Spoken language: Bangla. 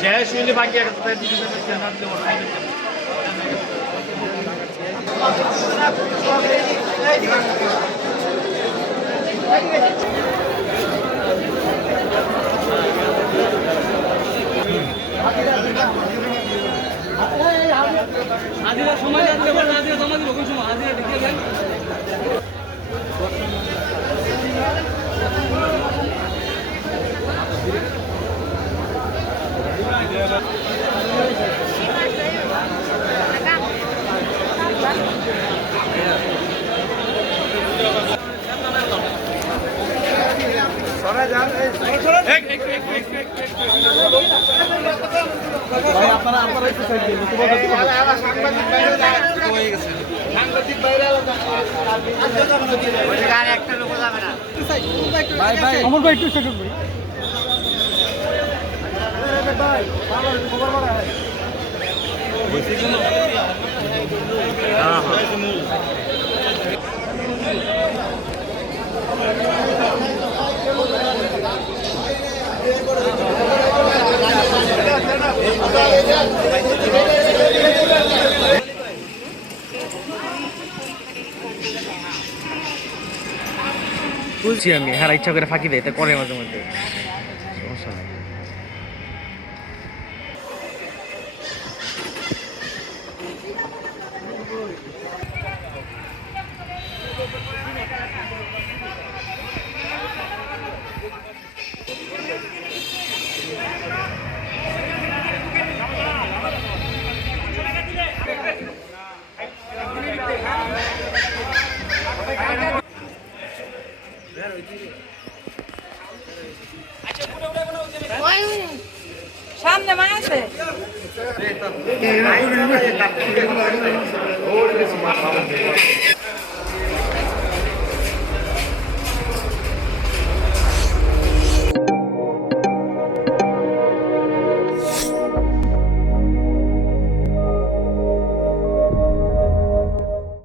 শেষ হইলে বাকি একটা দিকে স্ক্যানার দেব হাজিরা সময় লাগবে হাজিরা জমা দিব কোন সময় হাজিরা লিখে দেন আপনারা একটু সাইড দিন সাংবাদিক বাইরে একটা লোক যাবে না ভাই ভাই অমর ভাই একটু সাইড ভাই ভাই খবর বড় হয় হ্যাঁ বলছি আমি হ্যাঁ ইচ্ছা করে ফাঁকি দেয় তা করে মাঝে মধ্যে সমস্যা নেই সামনে মা আছে এই